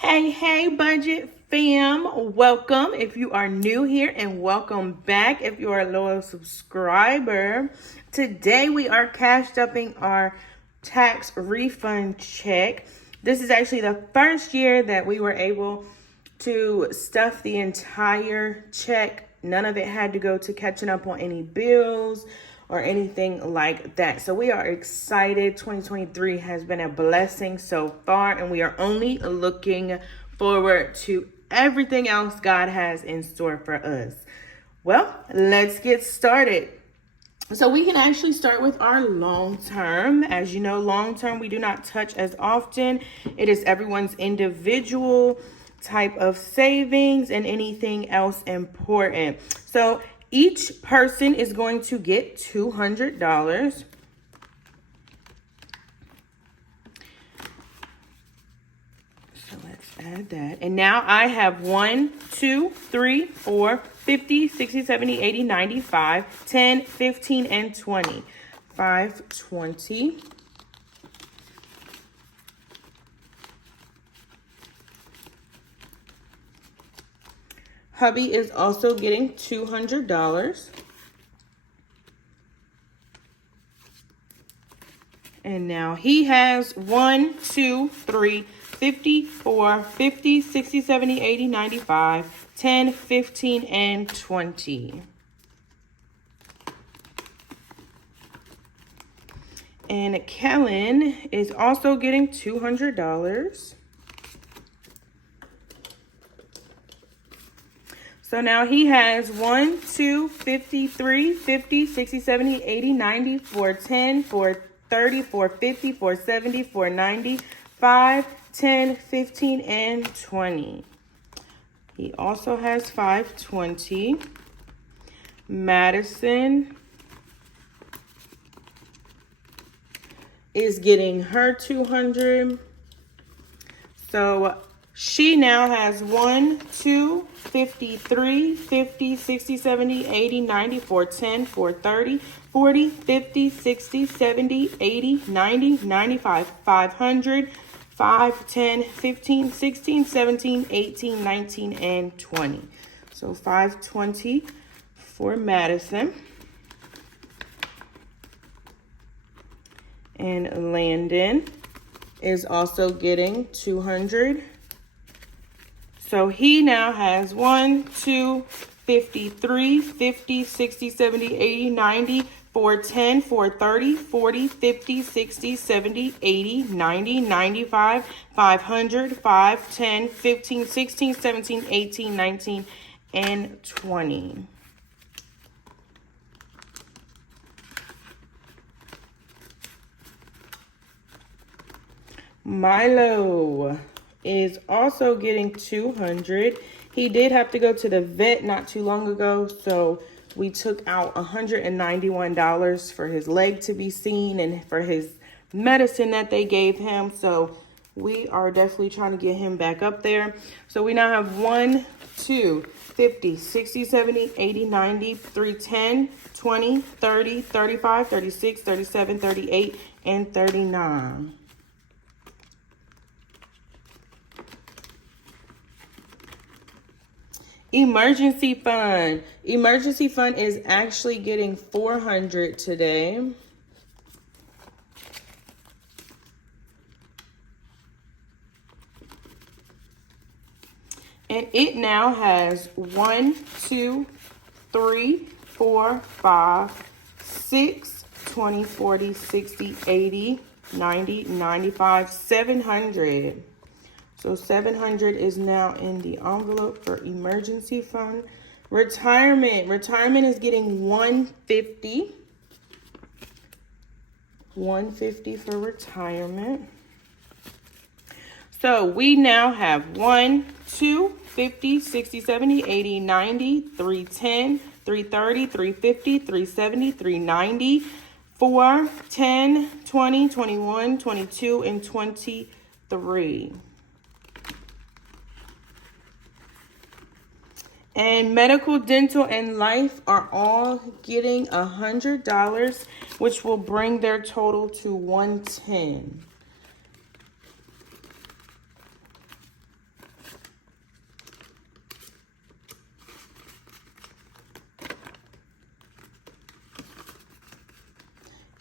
Hey, budget fam. Welcome if you are new here, and welcome back if you are a loyal subscriber. Today we are cash upping our tax refund check. This is actually the first year that we were able to stuff the entire check. None of it had to go to catching up on any bills or anything like that. So we are excited. 2023 has been a blessing so far, and we are only looking forward to everything else God has in store for us. Well, let's get started. So we can actually start with our long term. As you know, long term we do not touch as often. It is everyone's individual type of savings and anything else important. So each person is going to get $200. So let's add that. And now I have 1, 2, 3, 4, 50, 60, 70, 80, 95, 10, 15, and 20. 520. Hubby is also getting $200. And now he has 1, 2, 3, 50, 4, 50, 60, 70, 80, 95, 10, 15, and 20. And Kellen is also getting $200. So now he has 1, 2, 53, 50, 60, 70, 80, 90, 410, 430, 450, 470, 490, 5, 10, 15, and 20. He also has 520. Madison is getting her 200. So she now has 1, 2, 53, 50, 60, 70, 80, 90, 410, 430, 40, 50, 60, 70, 80, 90, 95, 500, 5, 10, 15, 16, 17, 18, 19, and 20. So 520 for Madison. And Landon is also getting 200. So he now has 1, 2, 53, 50, 60, 70, 80, 90, 410, 430, 40, 50, 60, 70, 80, 90, 95, 500, 5, 10, 15, 16, 17, 18, 19, and 20. Milo is also getting 200. He did have to go to the vet not too long ago, so we took out $191 for his leg to be seen and for his medicine that they gave him. So we are definitely trying to get him back up there. So we now have 1, 2, 50, 60, 70, 80, 90, 310, 20, 30, 35, 36, 37, 38, and 39. Emergency fund. Emergency fund is actually getting 400 today. And it now has 1, 2, 3, 4, 5, 6, 20, 40, 60, 80, 90, 95, 700. So 700 is now in the envelope for emergency fund. Retirement. Retirement is getting 150. 150 for retirement. So we now have 1, 2, 50, 60, 70, 80, 90, 310, 330, 350, 370, 390, 4, 10, 20, 21, 22, and 23. And medical, dental, and life are all getting $100, which will bring their total to $110.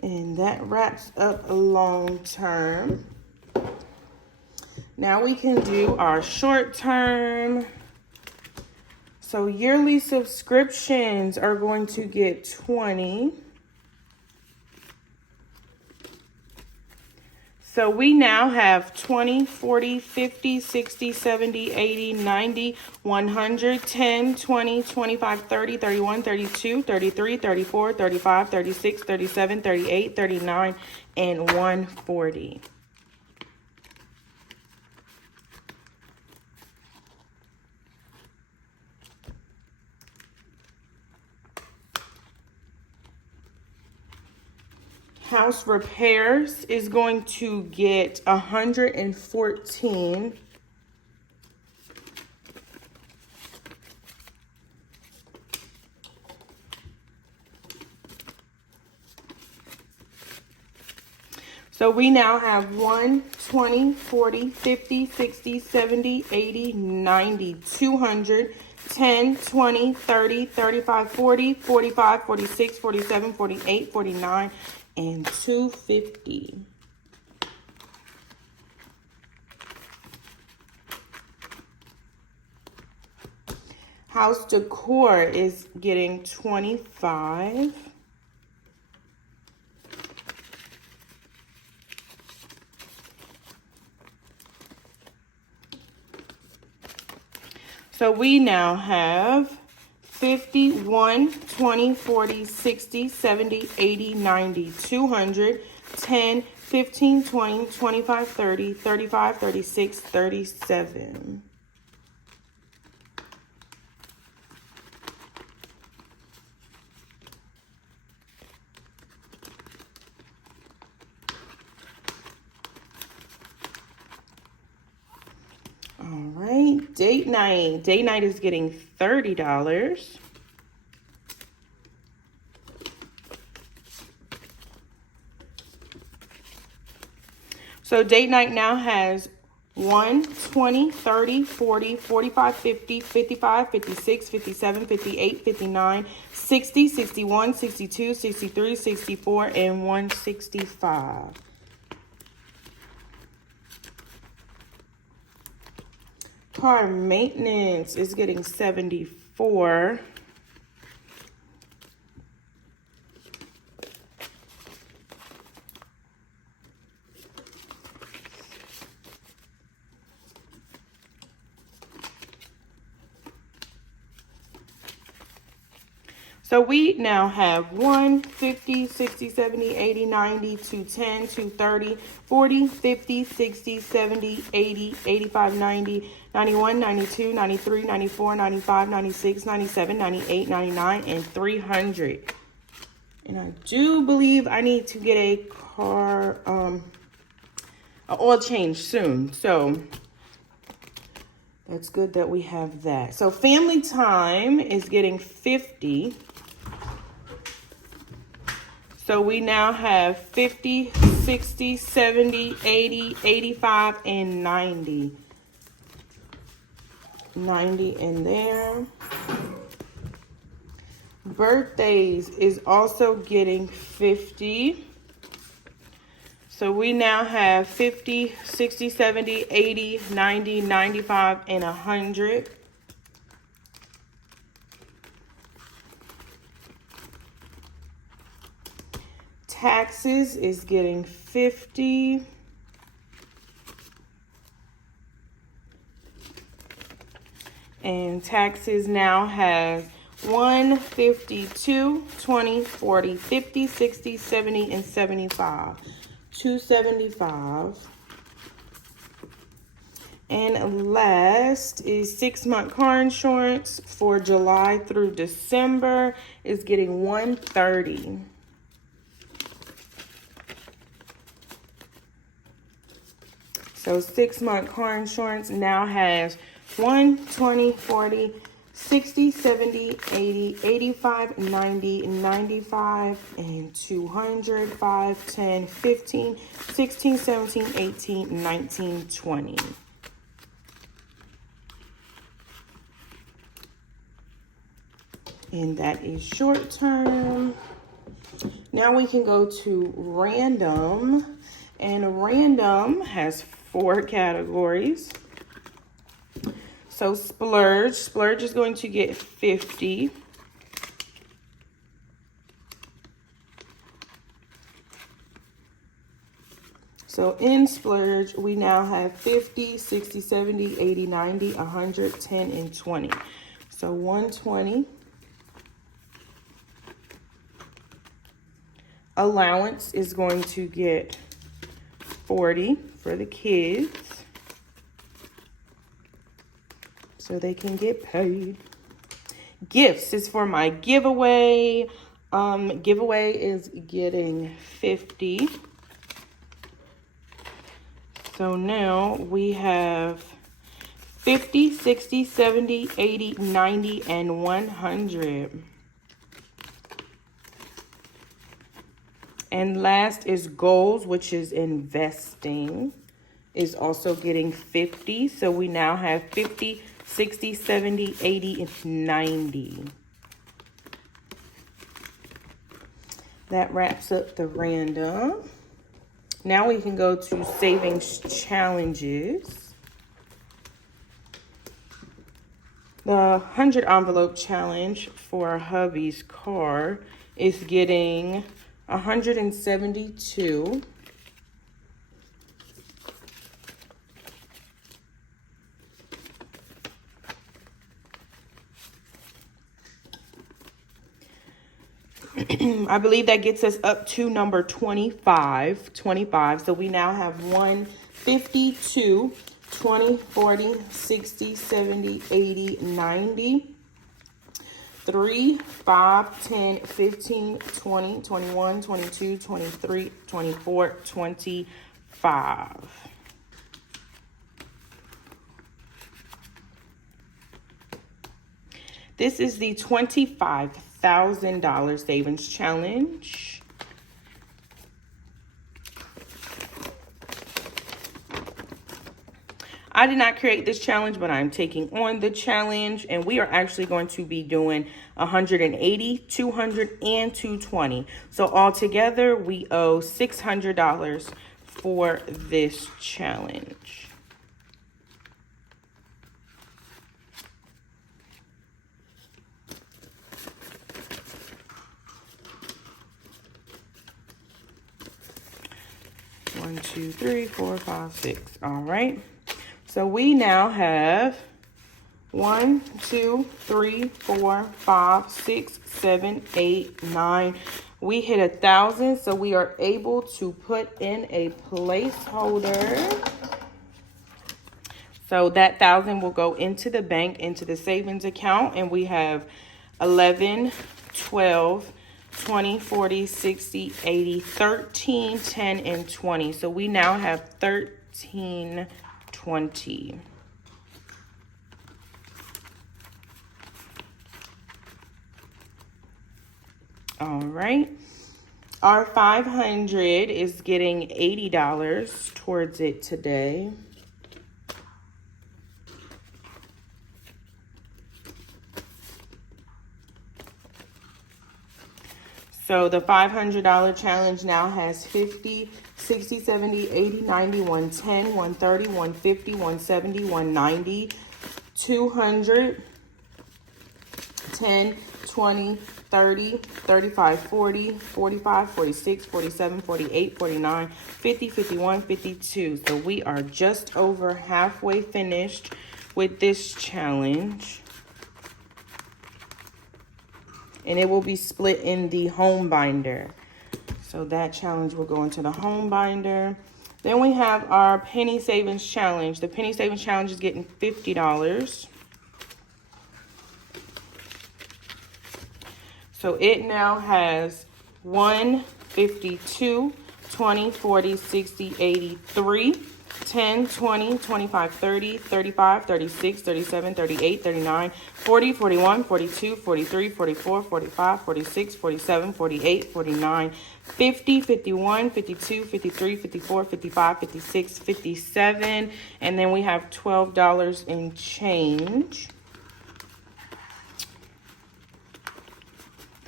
And that wraps up long term. Now we can do our short term. So yearly subscriptions are going to get 20. So we now have 20, 40, 50, 60, 70, 80, 90, 100, 10, 20, 25, 30, 31, 32, 33, 34, 35, 36, 37, 38, 39, and 140. House repairs is going to get 114. So we now have 1, 20, 40, 50, 60, 70, 80, 90, 200, 10, 20, 30, 35, 40, 45, 46, 47, 48, 49, and 250. House decor is getting 25. So we now have 50, 1, 20, 40, 60, 70, 80, 90, 200, 10, 15, 20, 25, 30, 35, 36, 37. All right, date night. Date night is getting $30. So date night now has 1, 20, 30, 40, 45, 50, 55, 56, 57, 58, 59, 60, 61, 62, 63, 64, and 165. Car maintenance is getting 74. So we now have 1, 50, 60, 70, 80, 90, 210, 230, 40, 50, 60, 70, 80, 85, 90, 91, 92, 93, 94, 95, 96, 97, 98, 99, and 300. And I do believe I need to get a car, an oil change soon. So that's good that we have that. So family time is getting 50. So we now have 50, 60, 70, 80, 85, and 90. 90 in there. Birthdays is also getting 50. So we now have 50, 60, 70, 80, 90, 95, and 100. Taxes is getting 50. And taxes now has 1, 52, 20, 40, 50, 60, 70, and 75. 275. And last is 6-month car insurance for July through December is getting 130. So 6-month car insurance now has 1, 20, 40, 60, 70, 80, 85, 90, 95, and 200, 5, 10, 15, 16, 17, 18, 19, 20. And that is short term. Now we can go to random, and random has 4 categories. So splurge is going to get 50. So in splurge, we now have 50, 60, 70, 80, 90, 100, 10, and 20. So 120. Allowance is going to get 40 for the kids, so they can get paid. Gifts is for my giveaway. Giveaway is getting 50. So now we have 50, 60, 70, 80, 90, and 100. And last is goals, which is investing, is also getting 50. So we now have 50, 60, 70, 80, and 90. That wraps up the random. Now we can go to savings challenges. The 100 envelope challenge for hubby's car is getting 172. I believe that gets us up to number 25. So we now have 1, 52, 20, 40, 60, 70, 80, 90. 3, 5, 10, 15, 20, 21, 22, 23, 24, 25. This is the $25,000 savings challenge. I did not create this challenge, but I'm taking on the challenge, and we are actually going to be doing 180, 200, and 220. So altogether, we owe $600 for this challenge. One, 2, 3, 4, 5, 6. All right. So we now have 1, 2, 3, 4, 5, 6, 7, 8, 9. We hit 1,000, so we are able to put in a placeholder. So that 1,000 will go into the bank, into the savings account, and we have 11, 12, 20, 40, 60, 80, 13, 10, and 20. So we now have 13, 20. All right. Our 500 is getting $80 towards it today. So the $500 challenge now has 50, 60, 70, 80, 90, 110, 130, 150, 170, 190, 200, 10, 20, 30, 35, 40, 45, 46, 47, 48, 49, 50, 51, 52. So we are just over halfway finished with this challenge. And it will be split in the home binder. So that challenge will go into the home binder. Then we have our penny savings challenge. The penny savings challenge is getting $50. So it now has 1, 52, 20, 40, 60, 83, 10, 20, 25, 30, 35, 36, 37, 38, 39, 40, 41, 42, 43, 44, 45, 46, 47, 48, 49, 50, 51, 52, 53, 54, 55, 56, 57. And then we have $12 in change.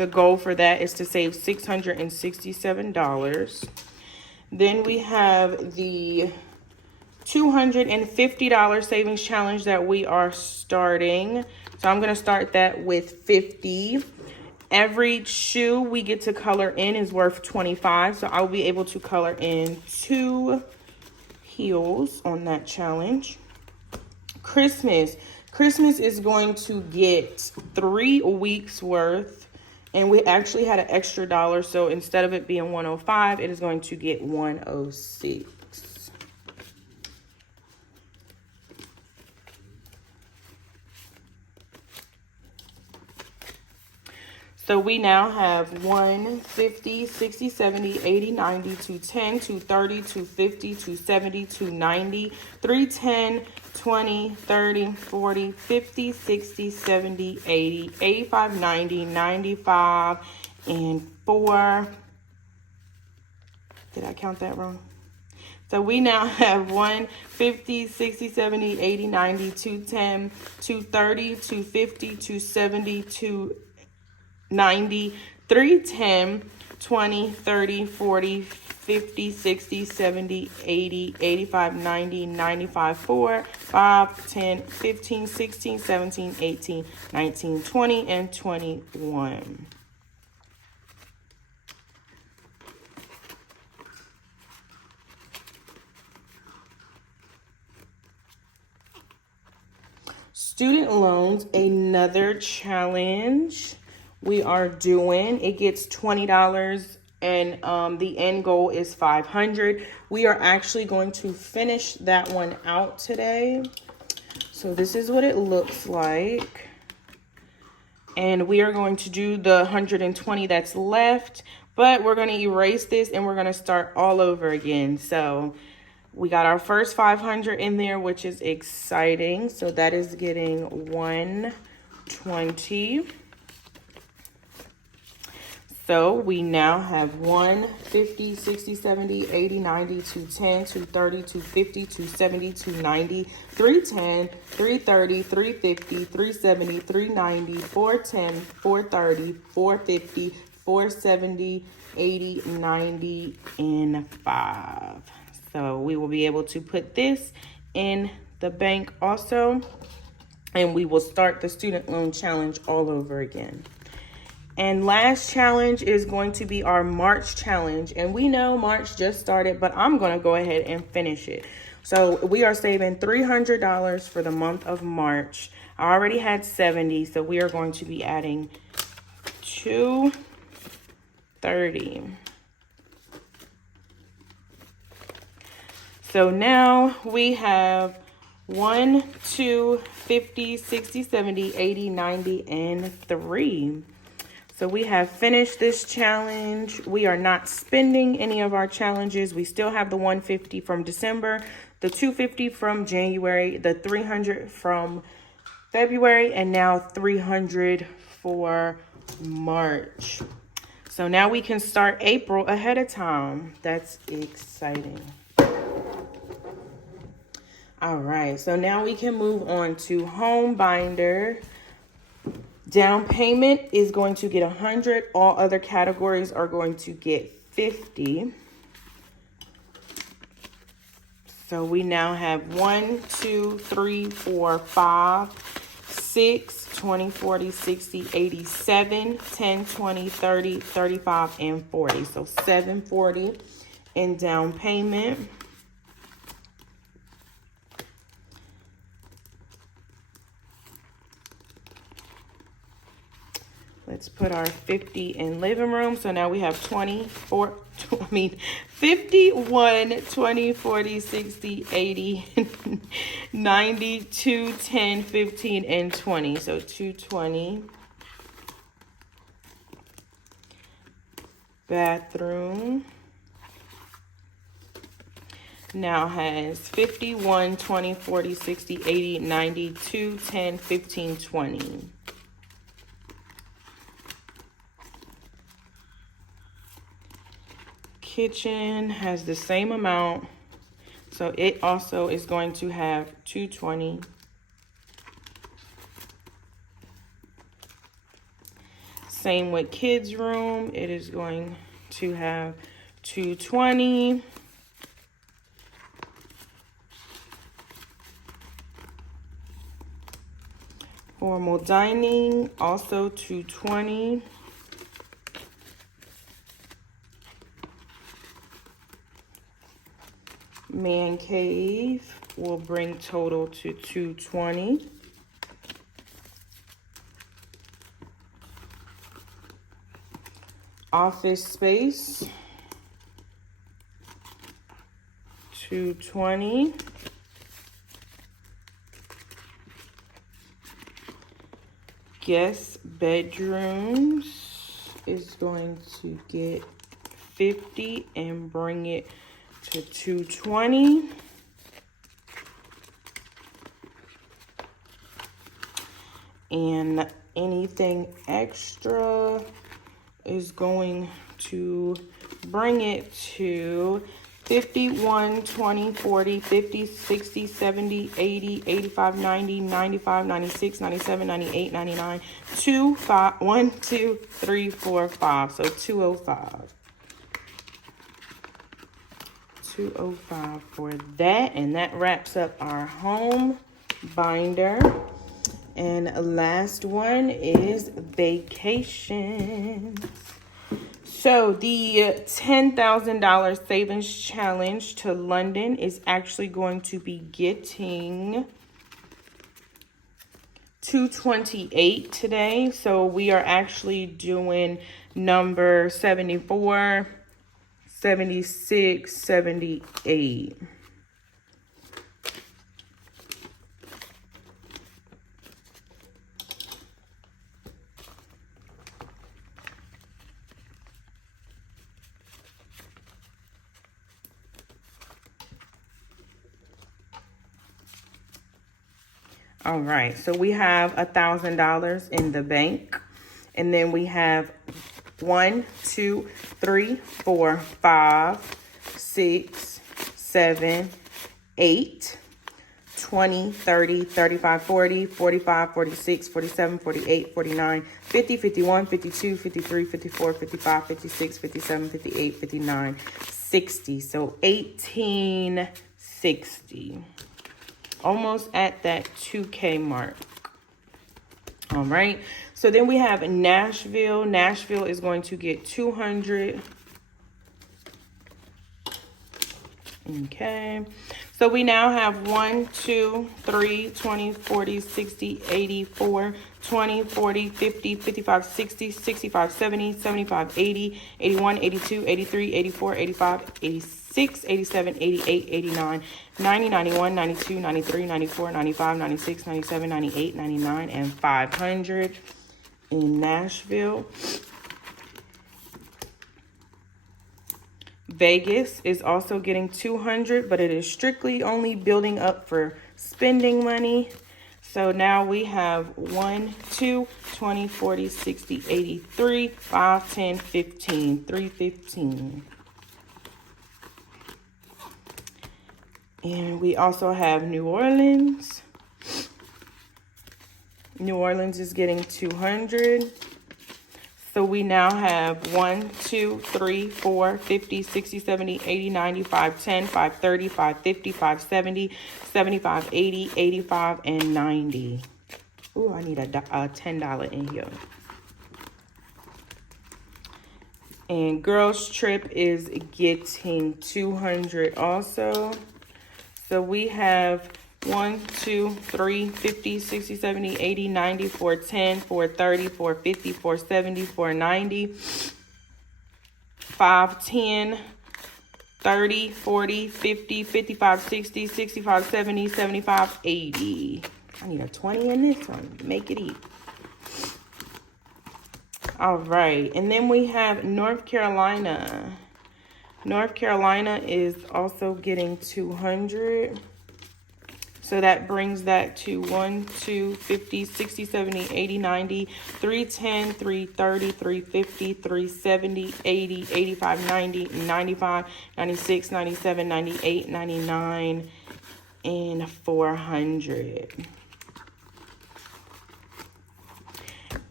The goal for that is to save $667. Then we have the $250 savings challenge that we are starting. So I'm going to start that with 50. Every shoe we get to color in is worth 25. So I'll be able to color in 2 heels on that challenge. Christmas is going to get 3 weeks worth, and we actually had an extra $1, so instead of it being 105, it is going to get 106. So we now have 1, 50, 60, 70, 80, 90, 210, 230, 250, 270, 290, 310, 20, 30, 40, 50, 60, 70, 80, 85, 90, 95, and 4. Did I count that wrong? So we now have 1, 50, 60, 70, 80, 90, 210, 230, 250, 270, 290, 310, 20, 30, 40, 50, 60, 70, 80, 85, 90, 95, 4, 5, 10, 15, 16, 17, 18, 19, 20, and 21. Student loans, another challenge we are doing. It gets $20 and the end goal is $500. We are actually going to finish that one out today. So this is what it looks like. And we are going to do the 120 that's left, but we're going to erase this and we're going to start all over again. So we got our first 500 in there, which is exciting. So that is getting 120. So we now have 1, 50, 60, 70, 80, 90, 210, 230, 250, 270, 290, 310, 330, 350, 370, 390, 410, 430, 450, 470, 80, 90, and 5. So we will be able to put this in the bank also, and we will start the student loan challenge all over again. And last challenge is going to be our March challenge. And we know March just started, but I'm going to go ahead and finish it. So we are saving $300 for the month of March. I already had 70, so we are going to be adding 230. So now we have 1, 2, 50, 60, 70, 80, 90, and 3. So we have finished this challenge. We are not spending any of our challenges. We still have the 150 from December, the 250 from January, the 300 from February, and now 300 for March. So now we can start April ahead of time. That's exciting. All right, so now we can move on to home binder. Down payment is going to get 100. All other categories are going to get 50. So we now have 1, 2, 3, 4, 5, 6, 20, 40, 60, 80, 7, 10, 20, 30, 35, and 40. So $740 in down payment. Let's put our 50 in living room. So now we have 51, 20, 40, 60, 80, 90, 2, 10, 15, and 20. So 220. Bathroom now has 51, 20, 40, 60, 80, 90, 2, 10, 15, 20. Kitchen has the same amount, so it also is going to have 220. Same with kids room. It is going to have $220. Formal dining, also $220. Man cave will bring total to $220. Office space, $220. Guest bedrooms is going to get $50 and bring it to $220. And anything extra is going to bring it to 50, 1, 20, 40, 50, 60, 70, 80, 85, 90, 95, 96, 97, 98, 99, 2, 5, 1, 2, 3, 4, 5. So 205. 205 for that. And that wraps up our home binder. And last one is vacations. So the $10,000 savings challenge to London is actually going to be getting 228 today. So we are actually doing number 74, 76, 78. All right, so we have $1,000 in the bank, and then we have 1, 2, 3, 4, 5, 6, 7, 8, 20, 30, 35, 40, 45, 46, 47, 48, 49, 50, 51, 52, 53, 54, 55, 56, 57, 58, 59, 60. So 1860. Almost at that 2K mark. All right. So then we have Nashville. Nashville is going to get 200. Okay. So we now have 1, 2, 3, 20, 40, 60, 84, 20, 40, 50, 55, 60, 65, 70, 75, 80, 81, 82, 83, 84, 85, 86, 87, 88, 89, 90, 91, 92, 93, 94, 95, 96, 97, 98, 99, and 500 in Nashville. Vegas is also getting 200, but it is strictly only building up for spending money. So now we have 1, 2, 20, 40, 60, 83, 5, 10, 15, 315. And we also have New Orleans. New Orleans is getting 200. So we now have 1, 2, 3, 4, 50, 60, 70, 80, 90, 5, 10, 5, 30, 5, 50, 5, 70, 75, 80, 85, and 90. Ooh, I need a $10 in here. And girls trip is getting 200 also. So we have 1, 2, 3, 50, 60, 70, 80, 90, 410, 430, 450, 470, 490, 510, 30, 40, 50, 55, 60, 65, 70, 75, 80. I need a 20 in this one. Make it eat. All right. And then we have North Carolina. North Carolina is also getting 200. So that brings that to 1, 2, 50, 60, 70, 80, 90, 310, 330, 350, 370, 80, 85, 90, 95, 96, 97, 98, 99, and 400.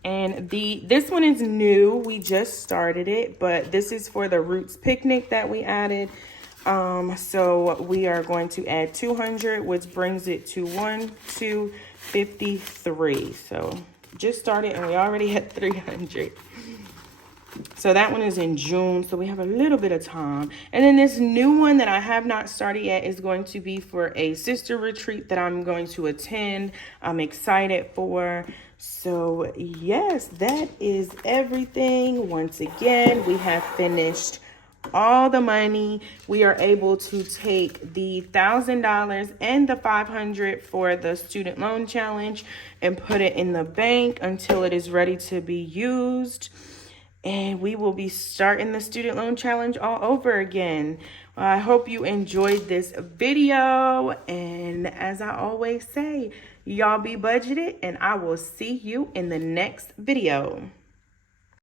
And this one is new. We just started it, but this is for the Roots picnic that we added. So we are going to add 200, which brings it to 253. So just started and we already had 300. So that one is in June, so we have a little bit of time. And then this new one that I have not started yet is going to be for a sister retreat that I'm going to attend. I'm excited for. So yes, that is everything. Once again, we have finished all the money. We are able to take the $1,000 and the $500 for the student loan challenge and put it in the bank until it is ready to be used. And we will be starting the student loan challenge all over again. I hope you enjoyed this video. And as I always say, y'all be budgeted, and I will see you in the next video.